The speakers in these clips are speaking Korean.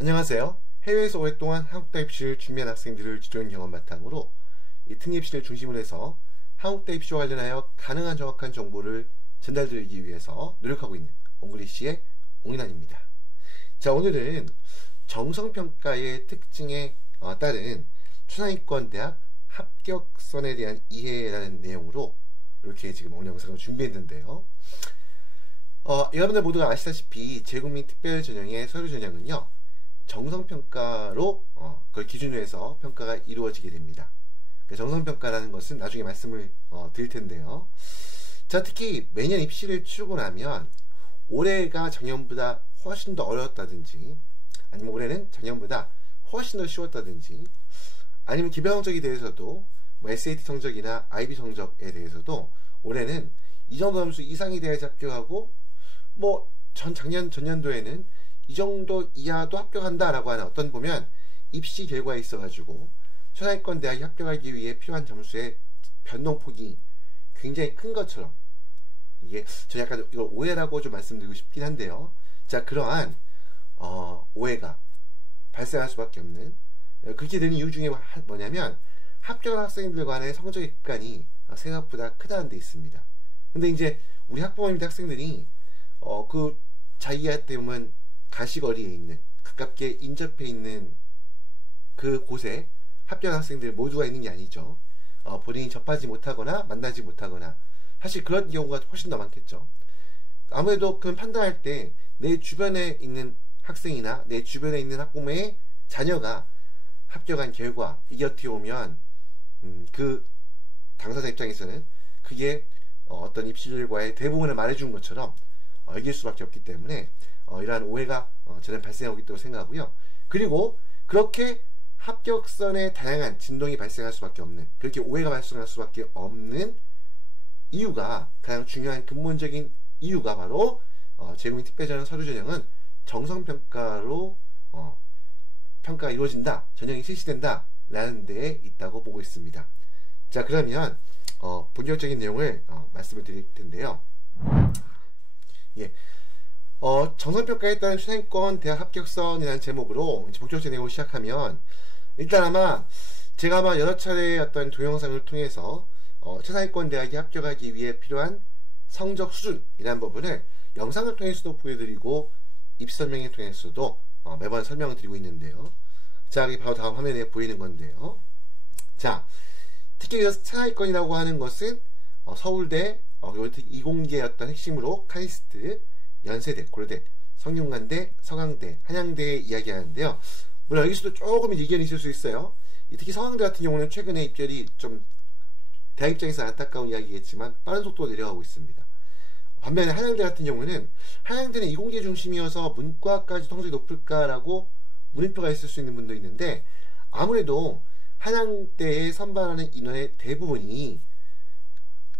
안녕하세요. 해외에서 오랫동안 한국대 입시를 준비한 학생들을 지도하는 경험 바탕으로 이 특례 입시를 중심으로 해서 한국대 입시와 관련하여 가능한 정확한 정보를 전달드리기 위해서 노력하고 있는 옹글리시의 옹인환입니다. 자, 오늘은 정성평가의 특징에 따른 초상위권대학 합격선에 대한 이해라는 내용으로 이렇게 지금 오늘 영상을 준비했는데요. 여러분들 모두가 아시다시피 재국민 특별전형의 서류전형은요, 정성평가로 그걸 기준으로 해서 평가가 이루어지게 됩니다. 정성평가라는 것은 나중에 말씀을 드릴 텐데요. 자, 특히 매년 입시를 치르고 나면 올해가 작년보다 훨씬 더 어려웠다든지, 아니면 올해는 작년보다 훨씬 더 쉬웠다든지, 아니면 기별 성적에 대해서도 뭐 SAT 성적이나 IB 성적에 대해서도 올해는 이 정도 점수 이상이 돼야지 합격하고, 뭐 작년 전년도에는 이 정도 이하도 합격한다라고 하는 어떤 보면 입시 결과에 있어가지고 초상위권 대학에 합격하기 위해 필요한 점수의 변동폭이 굉장히 큰 것처럼, 이게 저 약간 이걸 오해라고 좀 말씀드리고 싶긴 한데요. 자, 그러한 오해가 발생할 수밖에 없는, 그렇게 되는 이유 중에 뭐냐면 합격한 학생들 간의 성적의 급간이 생각보다 크다는 데 있습니다. 근데 이제 우리 학부모님들 학생들이 그 자기한테 보면 가시거리에 있는, 가깝게 인접해 있는 그 곳에 합격한 학생들 모두가 있는 게 아니죠. 본인이 접하지 못하거나 만나지 못하거나, 사실 그런 경우가 훨씬 더 많겠죠. 아무래도 그 판단할 때 내 주변에 있는 학생이나 내 주변에 있는 학부모의 자녀가 합격한 결과, 이게 어떻게 보면 그 당사자 입장에서는 그게 어떤 입시 결과의 대부분을 말해준 것처럼 이길 수밖에 없기 때문에 이러한 오해가 저는 발생하고 있다고 생각하고요. 그리고 그렇게 합격선에 다양한 진동이 발생할 수밖에 없는, 그렇게 오해가 발생할 수밖에 없는 이유가, 가장 중요한 근본적인 이유가 바로 재국민 특별전형 서류전형은 정성평가로 평가가 이루어진다, 전형이 실시된다 라는 데에 있다고 보고 있습니다. 자, 그러면 본격적인 내용을 말씀을 드릴 텐데요. 예. 정성평가에 따른 초상위권 대학 합격선이라는 제목으로 이제 본격적인 내용을 시작하면, 일단 제가 여러 차례의 어떤 동영상을 통해서 초상위권 대학에 합격하기 위해 필요한 성적 수준이라는 부분을 영상을 통해서도 보여드리고 입시 설명을 통해서도 매번 설명을 드리고 있는데요. 자, 이게 바로 다음 화면에 보이는 건데요. 자, 특히 초상위권이라고 하는 것은 서울대, 이공계의 어떤 핵심으로 카이스트, 연세대, 고려대, 성균관대, 서강대, 한양대 이야기하는데요. 물론 여기서도 조금 이견이 있을 수 있어요. 특히 서강대 같은 경우는 최근에 입결이 좀 대학 입장에서 안타까운 이야기겠지만 빠른 속도로 내려가고 있습니다. 반면에 한양대 같은 경우는, 한양대는 이공계 중심이어서 문과까지 성적이 높을까라고 물음표가 있을 수 있는 분도 있는데, 아무래도 한양대에 선발하는 인원의 대부분이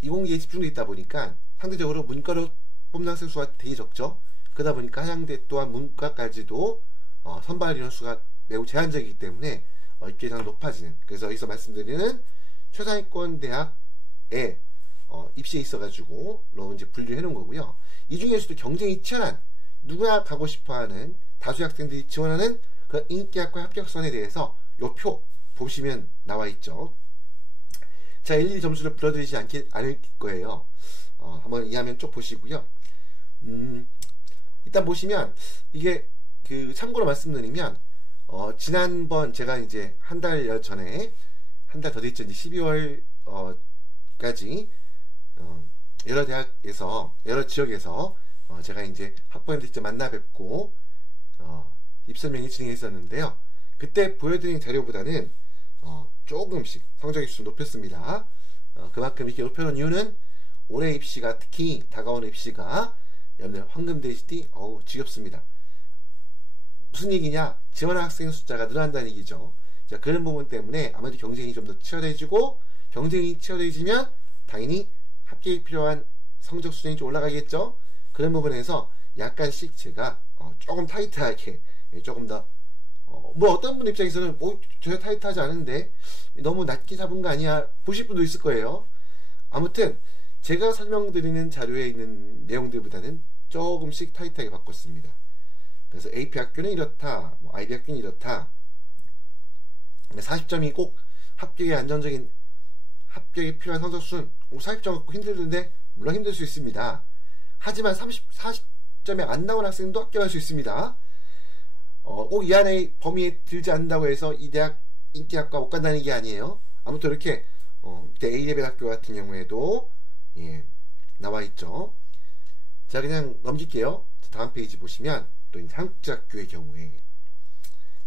이공계에 집중되어 있다 보니까 상대적으로 문과로 뽑는 학생 수가 되게 적죠. 그러다 보니까 한양대 또한 문과까지도 선발 인원 수가 매우 제한적이기 때문에 입결이 높아지는, 그래서 여기서 말씀드리는 초상위권 대학에 입시에 있어가지고 이제 분류를 해놓은 거고요. 이 중에서도 경쟁이 치열한, 누구나 가고 싶어하는 다수의 학생들이 지원하는 그 인기학과 합격선에 대해서 요 표 보시면 나와 있죠. 자, 일일이 점수를 불러드리지 않을 거예요. 한번 이해하면 쭉 보시고요. 일단 보시면, 이게 참고로 말씀드리면, 지난번 제가 이제 한 달 전에, 한 달 더 됐죠. 이제 12월까지 여러 대학에서, 여러 지역에서 제가 이제 학부모님들 직접 만나 뵙고 입설명회 진행했었는데요. 그때 보여드린 자료보다는 조금씩 성적의 수준 높였습니다. 그만큼 이렇게 높여놓은 이유는 올해 입시가, 특히 다가오는 입시가 여러분들 황금돼지띠 지겹습니다. 무슨 얘기냐? 지원한 학생 숫자가 늘어난다는 얘기죠. 자, 그런 부분 때문에 아무래도 경쟁이 좀 더 치열해지고, 경쟁이 치열해지면 당연히 합격이 필요한 성적 수준이 좀 올라가겠죠. 그런 부분에서 약간씩 제가 조금 타이트하게, 조금 더 뭐 어떤 분 입장에서는 전혀 타이트하지 않은데 너무 낮게 잡은 거 아니야 보실 분도 있을 거예요. 아무튼 제가 설명드리는 자료에 있는 내용들보다는 조금씩 타이트하게 바꿨습니다. 그래서 AP 학교는 이렇다, 뭐 IB 학교는 이렇다. 40점이 꼭 합격에 안정적인 합격에 필요한 성적 수준. 40점 갖고 힘들던데 물론 힘들 수 있습니다. 하지만 40점이 안 나온 학생도 합격할 수 있습니다. 꼭 이 안에 범위에 들지 않는다고 해서 이 대학 인기학과 못 간다는 게 아니에요. 아무튼 이렇게 A레벨 학교 같은 경우에도 예, 나와 있죠. 자, 그냥 넘길게요. 다음 페이지 보시면 또 한국제학교의 경우에,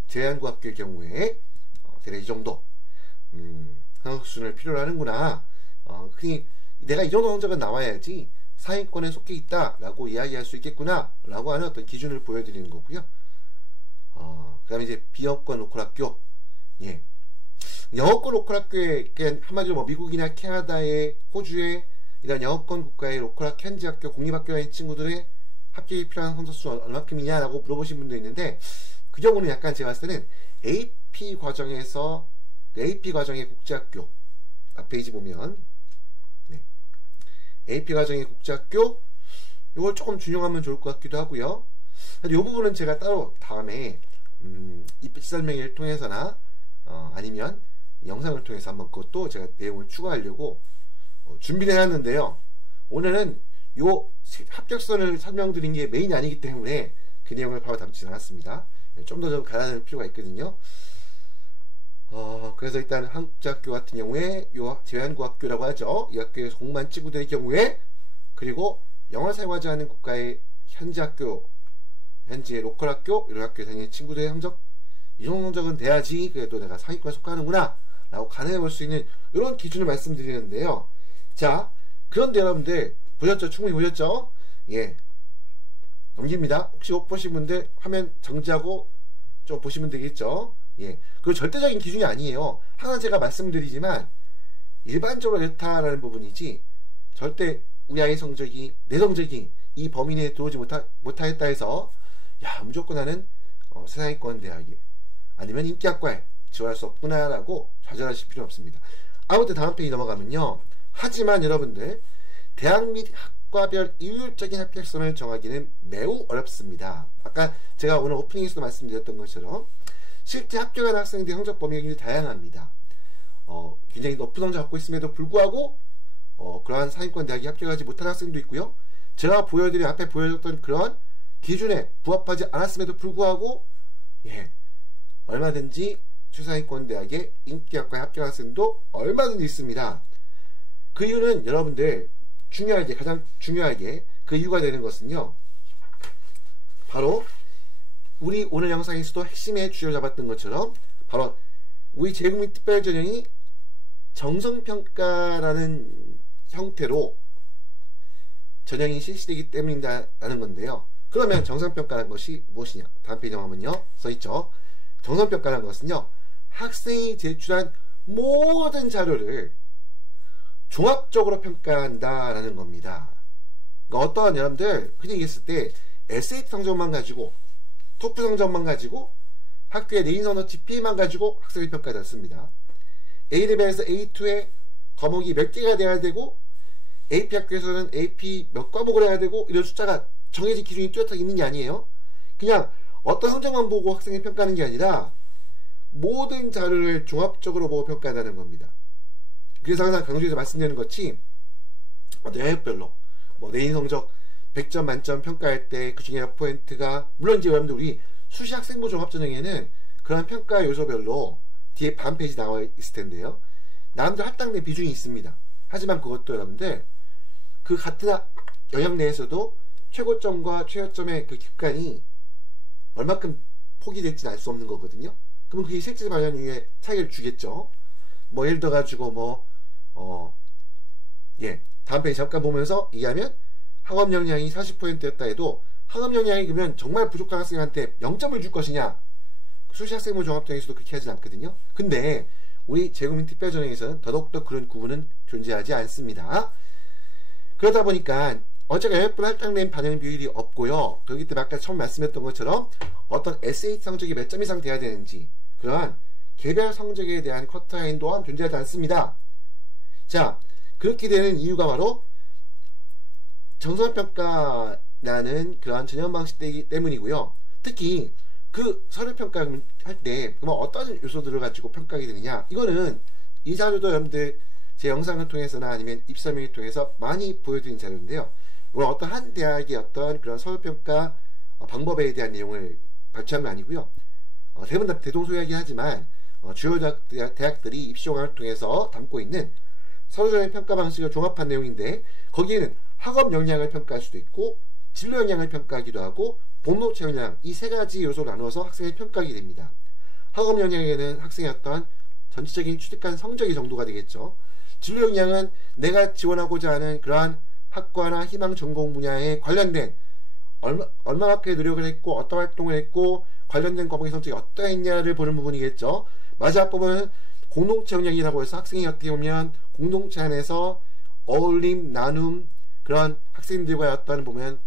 제한고학교의 경우에 대략 이 정도 한국 수준을 필요로 하는구나. 흔히 내가 이 정도 성적은 나와야지 상위권에 속해 있다라고 이야기할 수 있겠구나 라고 하는 어떤 기준을 보여드리는 거고요. 그 다음에 이제 비영어권 로컬 학교, 예, 영어권 로컬 학교에 그냥 한마디로 뭐 미국이나 캐나다의, 호주의 이런 영어권 국가의 로컬 학교, 현지 학교, 공립학교의 친구들의 합격이 필요한 성적 수 얼마큼이냐라고 물어보신 분도 있는데, 그 경우는 약간 제가 봤을 때는 AP 과정에서 AP 과정의 국제학교, 앞 페이지 보면 네, AP 과정의 국제학교 이걸 조금 준용하면 좋을 것 같기도 하고요. 이 부분은 제가 따로 다음에 입시 설명회를 통해서나 아니면 영상을 통해서 한번 그것도 제가 내용을 추가하려고 준비를 해놨는데요. 오늘은 요 합격선을 설명드린 게 메인이 아니기 때문에 그 내용을 바로 담지 않았습니다. 좀 더 좀 갈아낼 필요가 있거든요. 그래서 일단 한국제학교 같은 경우에 요 제한고학교라고 하죠. 이 학교에서 공부한 친구들의 경우에, 그리고 영어를 사용하지 않는 국가의 현지 학교, 현지의 로컬 학교, 이런 학교에 다니는 친구들의 성적, 이 정도 성적은 돼야지 그래도 내가 상위권에 속하는구나 라고 가늠해 볼 수 있는 이런 기준을 말씀드리는데요. 자, 그런데 여러분들 보셨죠? 충분히 보셨죠? 예, 넘깁니다. 혹시 못 보신 분들 화면 정지하고 좀 보시면 되겠죠? 예, 그리고 절대적인 기준이 아니에요. 항상 제가 말씀드리지만 일반적으로 이렇다라는 부분이지, 절대 우리 아이 성적이, 내 성적이 이 범위 내에 들어오지 못하겠다 해서 야, 무조건 나는 세상위권 대학에 아니면 인기학과에 지원할 수 없구나 라고 좌절하실 필요는 없습니다. 아무튼 다음 페이지 넘어가면요, 하지만 여러분들 대학 및 학과별 이율적인 합격선을 정하기는 매우 어렵습니다. 아까 제가 오늘 오프닝에서도 말씀드렸던 것처럼 실제 합격한 학생들의 성적 범위가 굉장히 다양합니다. 굉장히 높은 성적 갖고 있음에도 불구하고 그러한 상위권 대학에 합격하지 못한 학생도 있고요. 제가 보여드린 앞에 보여줬던 그런 기준에 부합하지 않았음에도 불구하고 예, 얼마든지 최상위권 대학의 인기학과에 합격한 학생도 얼마든지 있습니다. 그 이유는 여러분들 중요하게, 가장 중요하게 그 이유가 되는 것은요, 바로 우리 오늘 영상에서도 핵심에 주요 잡았던 것처럼 바로 우리 제국민 특별전형이 정성평가라는 형태로 전형이 실시되기 때문이다라는 건데요. 그러면 정성평가라는 것이 무엇이냐? 다음 페이지 보면요, 써있죠. 정성평가라는 것은요, 학생이 제출한 모든 자료를 종합적으로 평가한다라는 겁니다. 그러니까 어떠한 여러분들 흔히 얘기했을 때 SAT 성적만 가지고, 토플 성적만 가지고, 학교의 내인 선호 GPA만 가지고 학생을 평가하지 않습니다. A레벨에서 A2에 과목이 몇 개가 돼야 되고, AP 학교에서는 AP 몇 과목을 해야 되고, 이런 숫자가 정해진 기준이 뚜렷하게 있는 게 아니에요. 그냥 어떤 성적만 보고 학생을 평가하는 게 아니라 모든 자료를 종합적으로 보고 평가한다는 겁니다. 그래서 항상 강조해서 말씀드리는 것이 영역별로 내인 성적 100점 만점 평가할 때 그 중에 몇 포인트가, 물론 이제 여러분들 우리 수시 학생부 종합전형에는 그런 평가 요소별로 뒤에 반 페이지 나와 있을 텐데요. 나름대로 할당된 비중이 있습니다. 하지만 그것도 여러분들 그 같은 영역 내에서도 최고점과 최저점의 그 객관이 얼마큼 포기될지는 알 수 없는 거거든요. 그러면 그게 실제 반영률에 차이를 주겠죠. 예를 들어 가지고 다음 페이지 잠깐 보면서 얘기하면 학업 역량이 40%였다 해도 학업 역량이 그러면 정말 부족한 학생한테 0점을 줄 것이냐? 수시 학생부 종합전형에서도 그렇게 하진 않거든요. 근데 우리 제국민 특별전형에서는 더더욱더 그런 구분은 존재하지 않습니다. 그러다 보니까 어차피 영역별 할당된 반영 비율이 없고요. 그렇기 때문에 아까 처음 말씀했던 것처럼 어떤 SAT 성적이 몇 점 이상 돼야 되는지 그러한 개별 성적에 대한 커트라인 또한 존재하지 않습니다. 자, 그렇게 되는 이유가 바로 정성평가라는 그러한 전형 방식이기 때문이고요. 특히 그 서류평가를 할 때 그럼 어떤 요소들을 가지고 평가하게 되느냐, 이거는 이 자료도 여러분들 제 영상을 통해서나 아니면 입설명을 통해서 많이 보여드린 자료인데요. 이건 어떤 한 대학의 어떤 그런 서류평가 방법에 대한 내용을 발췌한 거 아니고요. 대부분 다 대동소이하긴 하지만 주요 대학들이 입시용학을 통해서 담고 있는 서류적인 평가 방식을 종합한 내용인데, 거기에는 학업 역량을 평가할 수도 있고 진로 역량을 평가하기도 하고 본노체 역량, 이 세 가지 요소를 나누어서 학생을 평가하게 됩니다. 학업 역량에는 학생의 어떤 전체적인 취득한 성적이 정도가 되겠죠. 진로 역량은 내가 지원하고자 하는 그러한 학과나 희망 전공 분야에 관련된 얼마만큼의 노력을 했고 어떤 활동을 했고 관련된 과목의 성적이 어떠했냐를 보는 부분이겠죠. 마지막 부분은 공동체 역량이라고 해서 학생이 어떻게 보면 공동체 안에서 어울림, 나눔, 그런 학생들과의 어떤 보면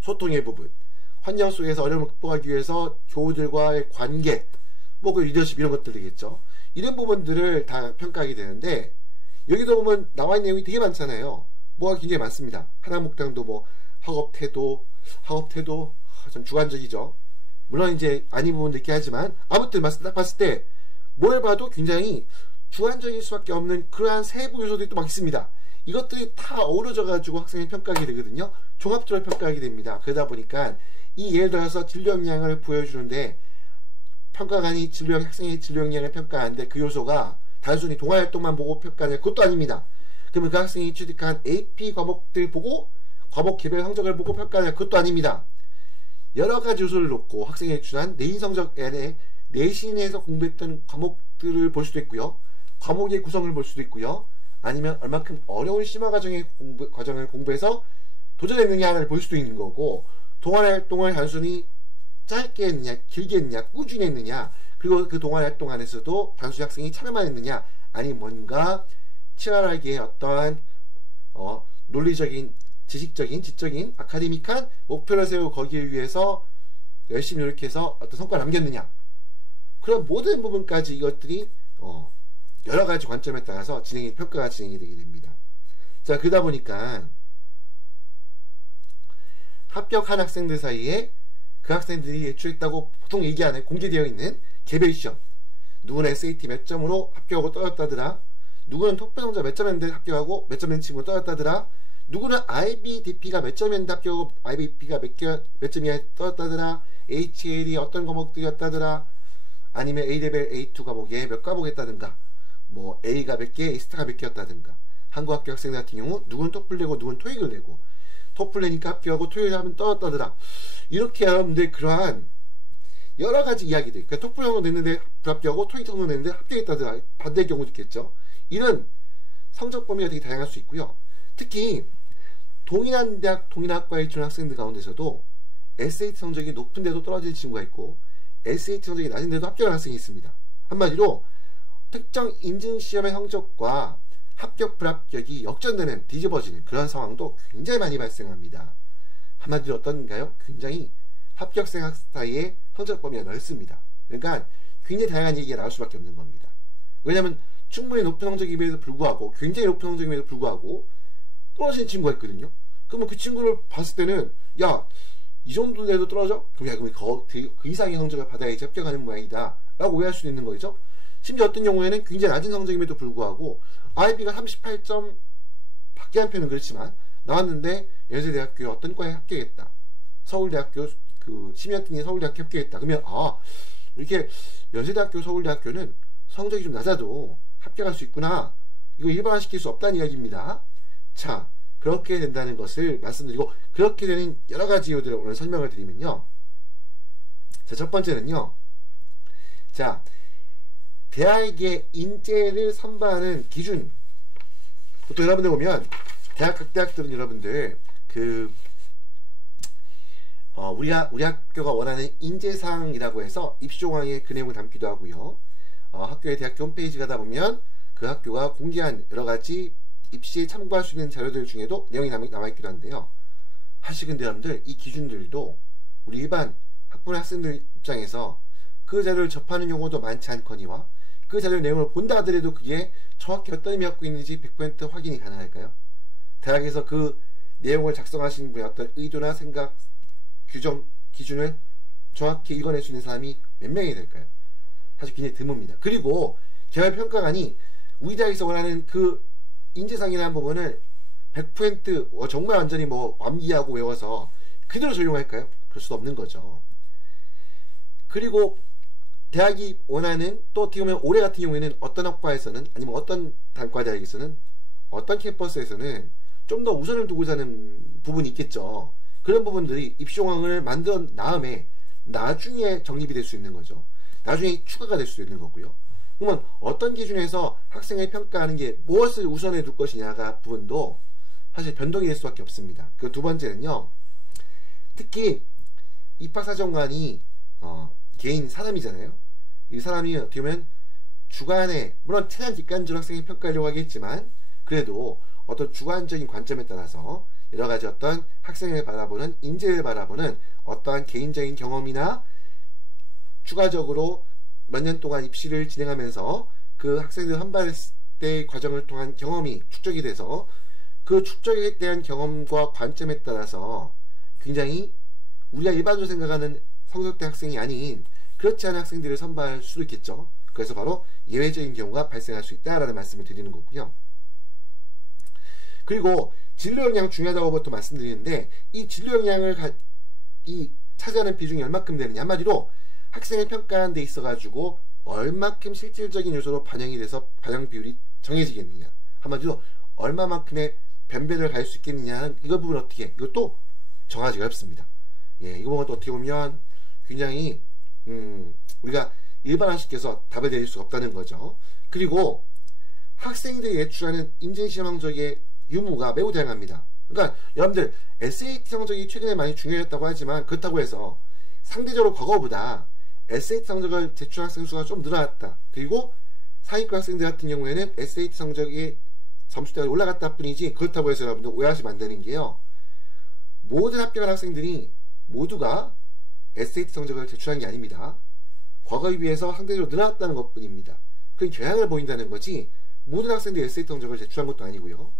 소통의 부분, 환경 속에서 어려움을 극복하기 위해서 교우들과의 관계, 뭐 그 리더십 이런 것들 되겠죠. 이런 부분들을 다 평가하게 되는데, 여기도 보면 나와 있는 내용이 되게 많잖아요. 뭐가 굉장히 많습니다. 하나목당도 뭐 학업 태도 좀 주관적이죠. 물론 이제 아닌 부분도 있긴 하지만 아무튼 딱 봤을 때 뭘 봐도 굉장히 주관적일 수밖에 없는 그러한 세부 요소들이 또 막 있습니다. 이것들이 다 어우러져 가지고 학생을 평가하게 되거든요. 종합적으로 평가하게 됩니다. 그러다 보니까 이 예를 들어서 진로 역량을 보여주는데, 평가관이 학생의 진로 역량을 평가하는데 그 요소가 단순히 동아활동만 보고 평가하는 그것도 아닙니다. 그러면 그 학생이 취득한 AP 과목들 보고 과목 개별 성적을 보고 평가하는 그것도 아닙니다. 여러 가지 요소를 놓고 학생이 준한 내신 성적에 내신에서 공부했던 과목들을 볼 수도 있고요. 과목의 구성을 볼 수도 있고요. 아니면 얼마큼 어려운 심화 과정을 공부해서 도전했느냐를 볼 수도 있는 거고, 동아활동을 단순히 짧게 했느냐, 길게 했느냐, 꾸준히 했느냐, 그리고 그 동아활동 안에서도 단순히 학생이 참여만 했느냐, 아니면 뭔가 치열하게 어떠한 논리적인, 지식적인, 지적인, 아카데믹한 목표를 세우고 거기에 위해서 열심히 노력해서 어떤 성과를 남겼느냐, 그런 모든 부분까지 이것들이 여러 가지 관점에 따라서 평가가 진행이 되게 됩니다. 자, 그러다 보니까 합격한 학생들 사이에 그 학생들이 예출했다고 보통 얘기하는 공개되어 있는 개별 시험, 누구는 SAT 몇 점으로 합격하고 떨어졌다더라, 누구는 토플 성적 몇 점이었는데 합격하고 몇 점 낸 친구가 떨어졌다더라, 누구는 IBDP가 몇 점이었는데 합격하고 IBDP가 몇 점이야 떨어졌다더라, HL이 어떤 과목들이었다더라, 아니면 A레벨 A2 과목에 몇 과목 했다든가, 뭐 A가 몇 개, A스타가 몇 개였다든가. 한국 학교 학생 같은 경우 누구는 토플 내고 누구는 토익을 내고, 토플 내니까 합격하고 토익을 하면 떨어졌다더라. 이렇게 여러분들 그러한 여러 가지 이야기들, 그러니까 토플 정도 냈는데 불합격하고 토익 정도 냈는데 합격했다더라, 반대의 경우도 있겠죠. 이런 성적 범위가 되게 다양할 수 있고요. 특히 동일한 대학, 동일한 학과에 있는 학생들 가운데서도 SAT 성적이 높은데도 떨어질 친구가 있고 SAT 성적이 낮은데도 합격한 학생이 있습니다. 한마디로 특정 인증시험의 성적과 합격, 불합격이 역전되는, 뒤집어지는 그런 상황도 굉장히 많이 발생합니다. 한마디로 어떤가요? 굉장히 합격생 학생 사이의 성적 범위가 넓습니다. 그러니까 굉장히 다양한 얘기가 나올 수밖에 없는 겁니다. 왜냐하면 충분히 높은 성적임에도 불구하고, 굉장히 높은 성적임에도 불구하고 떨어진 친구가 있거든요. 그러면 그 친구를 봤을 때는 야, 이 정도 돼도 떨어져? 그럼 그 이상의 성적을 받아야지 합격하는 모양이다 라고 오해할 수도 있는 거죠. 심지어 어떤 경우에는 굉장히 낮은 성적임에도 불구하고 IB가 38점 밖에 한 편은 그렇지만 나왔는데 연세대학교에 어떤 과에 합격했다, 서울대학교 그 심의원팀이 서울대학교 합격했다. 그러면 이렇게 연세대학교, 서울대학교는 성적이 좀 낮아도 합격할 수 있구나, 이거 일반화시킬 수 없다는 이야기입니다. 자, 그렇게 된다는 것을 말씀드리고, 그렇게 되는 여러 가지 이유들을 오늘 설명을 드리면요. 자, 첫 번째는요. 자, 대학의 인재를 선발하는 기준. 보통 여러분들 보면 각 대학들은 여러분들 우리 학교가 원하는 인재상이라고 해서 입시조항에 그 내용을 담기도 하고요. 학교의 대학교 홈페이지 가다 보면 그 학교가 공개한 여러 가지 입시에 참고할 수 있는 자료들 중에도 내용이 남아있기도 한데요. 사실 근데 여러분들 이 기준들도 우리 일반 학부모 학생들 입장에서 그 자료를 접하는 경우도 많지 않거니와 그 자료 내용을 본다 하더라도 그게 정확히 어떤 의미 갖고 있는지 100% 확인이 가능할까요? 대학에서 그 내용을 작성하신 분의 어떤 의도나 생각, 규정, 기준을 정확히 읽어낼 수 있는 사람이 몇 명이 될까요? 사실 굉장히 드뭅니다. 그리고 개발평가관이 우리 대학에서 원하는 그 인재상이라는 부분을 100% 정말 완전히 뭐 암기하고 외워서 그대로 적용할까요? 그럴 수도 없는 거죠. 그리고 대학이 원하는 또 어떻게 보면 올해 같은 경우에는 어떤 학과에서는 아니면 어떤 단과 대학에서는 어떤 캠퍼스에서는 좀 더 우선을 두고자 하는 부분이 있겠죠. 그런 부분들이 입시공항을 만든 다음에 나중에 정립이 될 수 있는 거죠. 나중에 추가가 될 수 있는 거고요. 그러면 어떤 기준에서 학생을 평가하는 게 무엇을 우선해 둘 것이냐가 부분도 사실 변동이 될 수밖에 없습니다. 그 두 번째는요. 특히 입학사정관이 개인 사람이잖아요. 이 사람이 어떻게 보면 주관에 물론 최대한 객관적으로 학생을 평가하려고 하겠지만 그래도 어떤 주관적인 관점에 따라서 여러 가지 어떤 학생을 바라보는 인재를 바라보는 어떠한 개인적인 경험이나 추가적으로 몇 년 동안 입시를 진행하면서 그 학생들 선발했을 때 과정을 통한 경험이 축적이 돼서 그 축적에 대한 경험과 관점에 따라서 굉장히 우리가 일반적으로 생각하는 성적대 학생이 아닌 그렇지 않은 학생들을 선발할 수도 있겠죠. 그래서 바로 예외적인 경우가 발생할 수 있다라는 말씀을 드리는 거고요. 그리고 진로 역량 중요하다고부터 말씀드리는데 이 진로 역량을 차지하는 비중이 얼마큼 되느냐, 한마디로 학생을 평가하는 데 있어 가지고 얼마큼 실질적인 요소로 반영이 돼서 반영 비율이 정해지겠느냐, 한마디로 얼마만큼의 변별을 갈 수 있겠느냐는 이거 부분 어떻게 이것도 정하기가 어렵습니다. 예, 이거 보면 또 어떻게 보면 굉장히 우리가 일반화시켜서 답을 내릴 수가 없다는 거죠. 그리고 학생들이 제출하는 인증시험 성적의 유무가 매우 다양합니다. 그러니까 여러분들 SAT 성적이 최근에 많이 중요했다고 하지만 그렇다고 해서 상대적으로 과거보다 SAT 성적을 제출한 학생 수가 좀 늘어났다. 그리고 상위권 학생들 같은 경우에는 SAT 성적이 점수대가 올라갔다 뿐이지 그렇다고 해서 여러분들 오해하시면 안 되는 게요. 모든 합격한 학생들이 모두가 SAT 성적을 제출한 게 아닙니다. 과거에 비해서 상대적으로 늘어났다는 것 뿐입니다. 그건 경향을 보인다는 거지 모든 학생들이 SAT 성적을 제출한 것도 아니고요.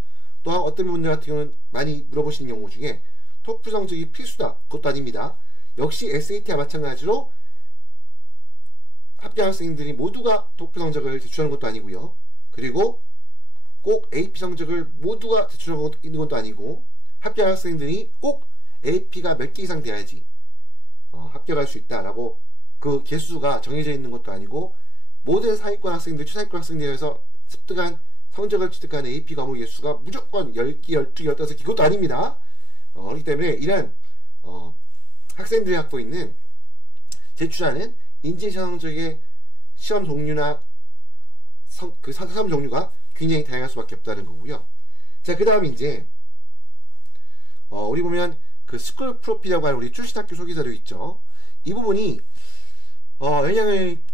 또 어떤 분들 같은 경우는 많이 물어보시는 경우 중에 토플 성적이 필수다. 그것도 아닙니다. 역시 SAT와 마찬가지로 합격 학생들이 모두가 토플 성적을 제출하는 것도 아니고요. 그리고 꼭 AP 성적을 모두가 제출하고 있는 것도 아니고 합격 학생들이 꼭 AP가 몇 개 이상 돼야지 합격할 수 있다라고 그 개수가 정해져 있는 것도 아니고 모든 상위권 학생들, 최상위권 학생들에서 습득한 성적을 취득한 AP 과목의 수가 무조건 10개, 12개, 15개 그것도 아닙니다. 그렇기 때문에 이런 학생들이 갖고 있는 제출하는 인지시험 성적의 시험 종류나 그 시험 종류가 굉장히 다양할 수밖에 없다는 거고요. 자, 그 다음에 이제 우리 보면 그 스쿨 프로필이라고 하는 우리 출신학교 소개자료 있죠. 이 부분이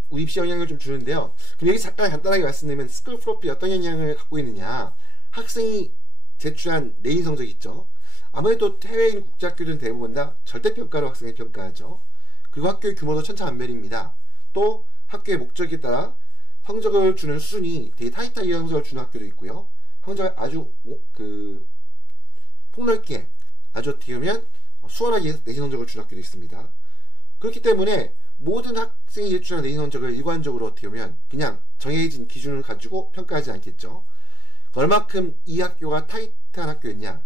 우리 입시 영향을 좀 주는데요. 그럼 여기 잠깐 간단하게 말씀드리면 스쿨 프로필이 어떤 영향을 갖고 있느냐, 학생이 제출한 내인 성적 있죠. 아무래도 해외인 국제학교들은 대부분 다 절대평가로 학생을 평가하죠. 그리고 학교의 규모도 천차만별입니다. 또 학교의 목적에 따라 성적을 주는 수준이 되게 타이트하게 성적을 주는 학교도 있고요. 성적을 아주 폭넓게 아주 어떻게 보면 수월하게 내신 성적을 주는 학교도 있습니다. 그렇기 때문에 모든 학생이 제출한 내신 성적을 일관적으로 어떻게 보면 그냥 정해진 기준을 가지고 평가하지 않겠죠. 얼마큼 이 학교가 타이트한 학교였냐,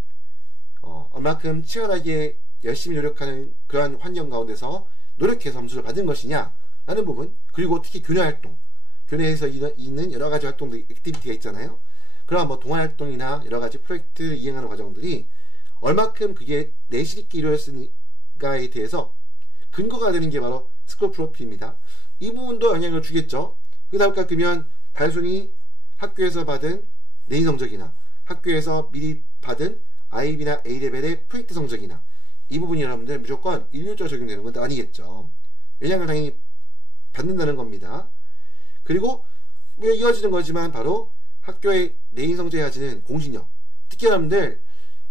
얼마큼 치열하게 열심히 노력하는 그러한 환경 가운데서 노력해서 점수를 받은 것이냐 라는 부분, 그리고 특히 교내활동, 교내에서 있는 여러가지 활동들, 액티비티가 있잖아요. 그런 뭐 동아활동이나 여러가지 프로젝트를 이행하는 과정들이 얼마큼 그게 내실 있게 이루어졌는가에 대해서 근거가 되는 게 바로 스쿨 프로필입니다. 이 부분도 영향을 주겠죠. 그다음까 그러면 단순히 학교에서 받은 내신 성적이나 학교에서 미리 받은 IB나 A레벨의 프로젝트 성적이나 이 부분이 여러분들 무조건 일률적으로 적용되는 건 아니겠죠. 영향을 당연히 받는다는 겁니다. 그리고 이어지는 거지만 바로 학교의 내신 성적에 가지는 공신력, 특히 여러분들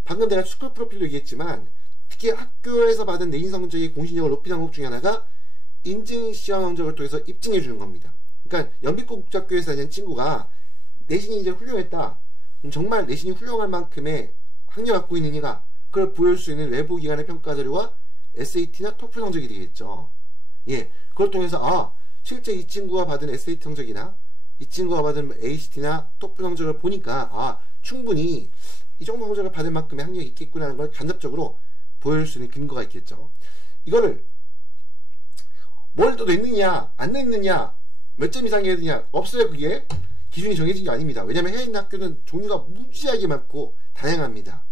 방금 내가 스쿨 프로필로 얘기했지만 특히 학교에서 받은 내신 성적의 공신력을 높이는 방법 중에 하나가 인증시험 성적을 통해서 입증해 주는 겁니다. 그러니까 연빛고 국제학교에서 다니는 친구가 내신이 이제 훌륭했다, 정말 내신이 훌륭할 만큼의 학력을 갖고 있느냐가 그걸 보여줄 수 있는 외부 기관의 평가 자료가 SAT나 토플 성적이 되겠죠. 예, 그걸 통해서 실제 이 친구가 받은 SAT 성적이나 이 친구가 받은 ACT나 토플 성적을 보니까 충분히 이 정도 성적을 받을 만큼의 학력이 있겠구나라는 걸 간접적으로 보여줄 수 있는 근거가 있겠죠. 이거를 뭘 또 냈느냐 안 냈느냐 몇 점 이상 해야 되냐 없어요. 그게 기준이 정해진 게 아닙니다. 왜냐하면 해외 있는 학교는 종류가 무지하게 많고 다양합니다.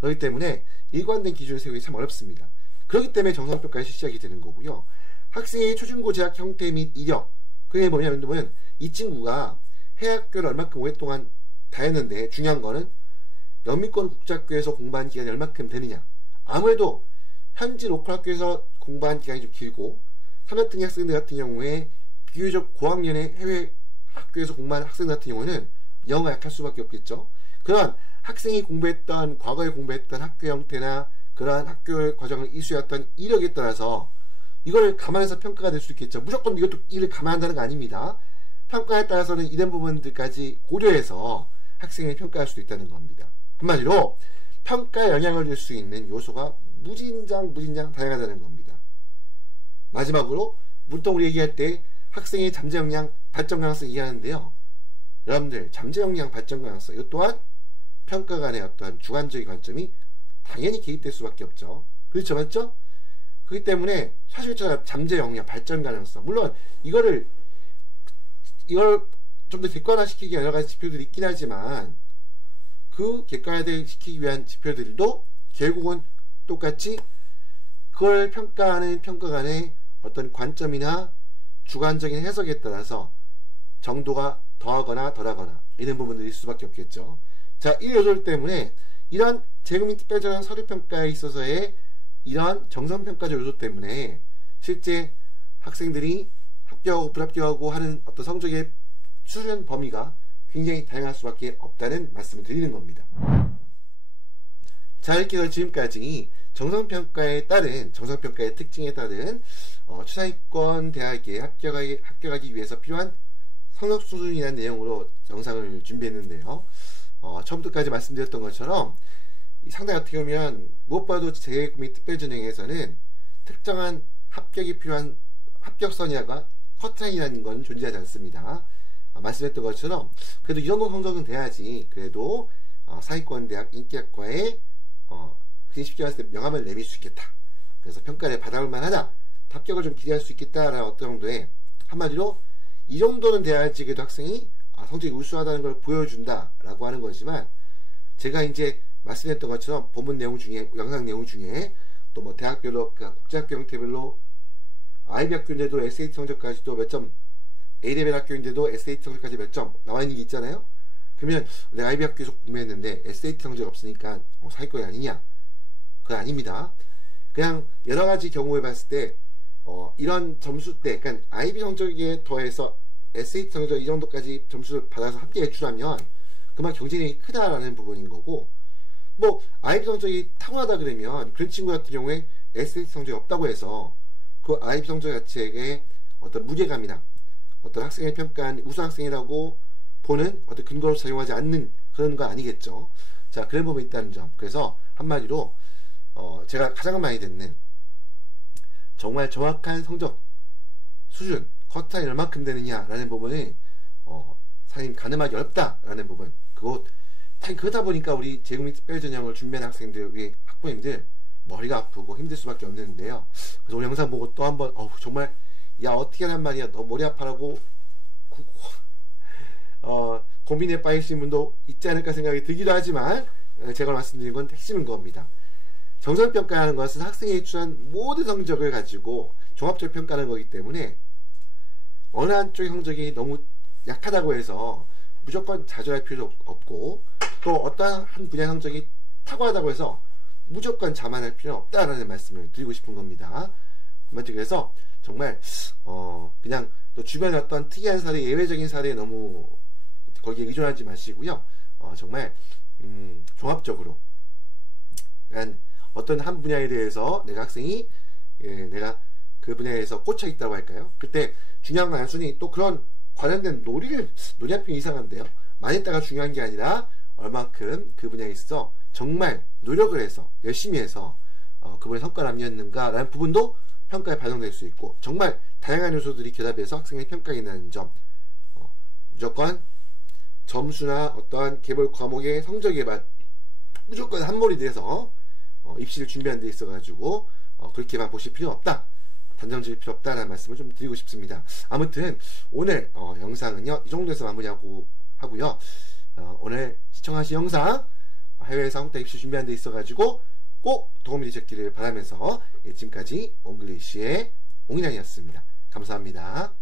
그렇기 때문에 일관된 기준을 세우기 참 어렵습니다. 그렇기 때문에 정상평가가 실시하게 되는 거고요. 학생의 초중고 재학 형태 및 이력, 그게 뭐냐면 이 친구가 해외 학교를 얼마큼 오랫동안 다녔는데 중요한 거는 영미권 국제학교에서 공부한 기간이 얼마큼 되느냐. 아무래도 현지 로컬 학교에서 공부한 기간이 좀 길고 3년등의 학생들 같은 경우에 비교적 고학년의 해외 학교에서 공부한 학생들 같은 경우는 영어가 약할 수밖에 없겠죠. 그런 학생이 과거에 공부했던 학교 형태나 그러한 학교 과정을 이수했던 이력에 따라서 이걸 감안해서 평가가 될 수 있겠죠. 무조건 이것도 이를 감안한다는 거 아닙니다. 평가에 따라서는 이런 부분들까지 고려해서 학생을 평가할 수도 있다는 겁니다. 한마디로 평가에 영향을 줄 수 있는 요소가 무진장 다양하다는 겁니다. 마지막으로 보통 우리 얘기할 때 학생의 잠재 역량, 발전 가능성 얘기하는데요. 여러분들 잠재 역량, 발전 가능성 이것 또한 평가 간의 어떤 주관적인 관점이 당연히 개입될 수밖에 없죠. 그렇죠, 맞죠? 그렇기 때문에 사실 잠재 역량, 발전 가능성 물론 이걸 좀 더 객관화시키기 여러 가지 지표들이 있긴 하지만 그 객관화시키기 위한 지표들도 결국은 똑같이 그걸 평가하는 평가간의 어떤 관점이나 주관적인 해석에 따라서 정도가 더하거나 덜하거나 이런 부분들이 있을 수밖에 없겠죠. 자, 이 요소 때문에 이런 재급 및 특별전형 서류평가에 있어서의 이런 정성평가적 요소 때문에 실제 학생들이 합격하고 불합격하고 하는 어떤 성적의 수준 범위가 굉장히 다양할 수밖에 없다는 말씀을 드리는 겁니다. 자, 이렇게 해서 지금까지 정성평가의 특징에 따른 최상위권 대학에 합격하기 위해서 필요한 성적 수준이라는 내용으로 영상을 준비했는데요. 처음부터까지 말씀드렸던 것처럼 상당히 어떻게 보면 무엇보다도 재급 및 특별전형에서는 특정한 합격이 필요한 합격선이라가 커트라인이라는 건 존재하지 않습니다. 말씀했던 것처럼 그래도 이 정도 성적은 돼야지 그래도 상위권 대학 인기학과에 그냥 쉽게 말해서 명함을 내밀 수 있겠다. 그래서 평가를 받아올 만하다. 합격을 좀 기대할 수 있겠다라는 어떤 정도의 한마디로 이 정도는 돼야지 그래도 학생이 성적이 우수하다는 걸 보여준다라고 하는 거지만 제가 이제 말씀했던 것처럼 본문 내용 중에 영상 내용 중에 또 뭐 대학별로 국제학교 형태별로 IB 학교인데도 SAT 성적까지도 몇 점 A레벨 학교인데도 SAT 성적까지 몇 점 나와 있는 게 있잖아요. 그러면 내가 IB 학교에서 공부했는데 SAT 성적이 없으니까 상위권이 아니냐? 그건 아닙니다. 그냥 여러 가지 경우에 봤을 때 이런 점수대, 그러니까 IB 성적에 더해서 SAT 성적 이 정도까지 점수를 받아서 합계 제출하면 그만 경쟁력이 크다라는 부분인 거고, 뭐 IB 성적이 타고나다 그러면 그런 친구 같은 경우에 SAT 성적이 없다고 해서 그 IB 성적 자체에 어떤 무게감이나 어떤 학생의 평가한 우수 학생이라고 보는 어떤 근거로 작용하지 않는 그런 거 아니겠죠. 자, 그런 부분이 있다는 점. 그래서 한마디로 제가 가장 많이 듣는 정말 정확한 성적 수준 커트라인 얼마큼 되느냐라는 부분을 사실 가늠하기 어렵다라는 부분. 그러다 보니까 우리 재급 및 특별전형을 준비하는 학생들, 우리 학부모님들 머리가 아프고 힘들 수밖에 없는데요. 그래서 오늘 영상 보고 또 한번 정말 야 어떻게 하란 말이야, 너 머리 아파라고 고민에 빠지신 분도 있지 않을까 생각이 들기도 하지만 제가 말씀드린 건 핵심인 겁니다. 정성평가하는 것은 학생이 제출한 모든 성적을 가지고 종합적으로 평가하는 거기 때문에 어느 한쪽의 성적이 너무 약하다고 해서 무조건 좌절할 필요도 없고, 또 어떠한 한 분야의 성적이 탁월하다고 해서 무조건 자만할 필요는 없다라는 말씀을 드리고 싶은 겁니다. 그래서 정말 그냥 또 주변에 어떤 특이한 사례, 예외적인 사례에 너무 거기에 의존하지 마시고요. 정말 종합적으로 어떤 한 분야에 대해서 내가 학생이 내가 그 분야에서 꽂혀 있다고 할까요? 그때 중요한 건 단순히 또 그런 관련된 놀이할 필요 이상한데요. 많이 했다가 중요한 게 아니라 얼만큼 그 분야에 있어 정말 노력을 해서 열심히 해서 그분의 성과를 남겼는가 라는 부분도 평가에 반영될 수 있고 정말 다양한 요소들이 결합해서 학생의 평가가 있다는 점 무조건 점수나 어떠한 개별 과목의 성적에만 무조건 함몰이 돼서 입시를 준비하는 데 있어가지고 그렇게만 보실 필요는 없다. 단정 지을 필요 없다는 말씀을 좀 드리고 싶습니다. 아무튼 오늘 영상은요 이 정도에서 마무리하고 하고요. 오늘 시청하신 영상 해외에서 한국대 입시 준비하는 데 있어가지고 꼭 도움이 되셨기를 바라면서 지금까지 옹글리시의 옹인양이었습니다. 감사합니다.